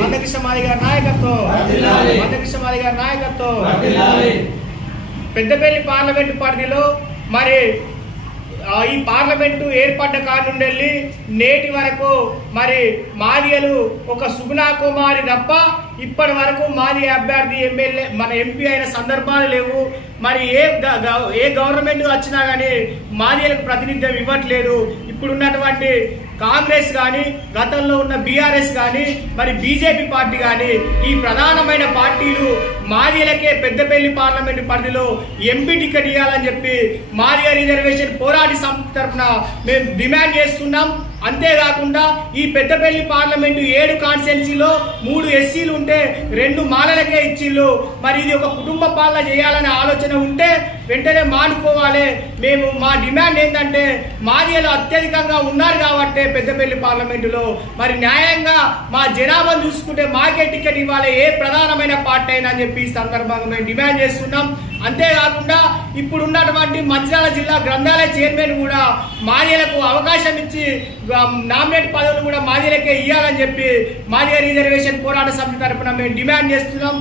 మందకృష్ణ మాది గారి నాయకత్వం. మందకృష్ణ మాది గారి నాయకత్వం. పెద్దపల్లి పార్లమెంటు పరిధిలో మరి ఈ పార్లమెంటు ఏర్పడ్డ కాడ నుండి వెళ్ళి నేటి వరకు మరి మాదిగలు ఒక సుగుణా కుమారి తప్ప ఇప్పటి వరకు మాది అభ్యర్థి ఎమ్మెల్యే మన ఎంపీ అయిన సందర్భాలు లేవు. మరి ఏ ఏ గవర్నమెంట్ వచ్చినా కానీ మాదిగలకు ప్రాతినిధ్యం ఇవ్వట్లేదు. ఇప్పుడు ఉన్నటువంటి కాంగ్రెస్ కానీ గతంలో ఉన్న బీఆర్ఎస్ కానీ మరి బీజేపీ పార్టీ కానీ ఈ ప్రధానమైన పార్టీలు మాదిలకే పెద్దపల్లి పార్లమెంటు పరిధిలో ఎంపీ టికెట్ ఇవ్వాలని చెప్పి మాదిగ రిజర్వేషన్ పోరాటి సంస్థ తరఫున మేము డిమాండ్ చేస్తున్నాం. అంతేకాకుండా ఈ పెద్దపల్లి పార్లమెంటు ఏడు కాన్స్టిట్యున్సీలో మూడు ఎస్సీలు ఉంటే రెండు మాలలకే ఇచ్చిళ్ళు. మరి ఇది ఒక కుటుంబ పాలన చేయాలనే ఆలోచన ఉంటే వెంటనే మానుకోవాలి. మేము మా డిమాండ్ ఏంటంటే మాదిగలు అత్యధికంగా ఉన్నారు కాబట్టి పెద్దపల్లి పార్లమెంటులో. మరి న్యాయంగా మా జనాభాను చూసుకుంటే మాకే టికెట్ ఇవ్వాలి. ఏ ప్రధానమైన పార్టీ అయినా అని చెప్పి ఈ సందర్భంగా మేము డిమాండ్ చేస్తున్నాం. అంతేకాకుండా ఇప్పుడు ఉన్నటువంటి మంచిర్యాల జిల్లా గ్రంథాలయ చైర్మన్ కూడా మాదిగలకు అవకాశం ఇచ్చి నామినేట్ పదవులు కూడా మాదిగలకే ఇవ్వాలని చెప్పి మాదిగ రిజర్వేషన్ పోరాట సమితి తరఫున మేము డిమాండ్ చేస్తున్నాం.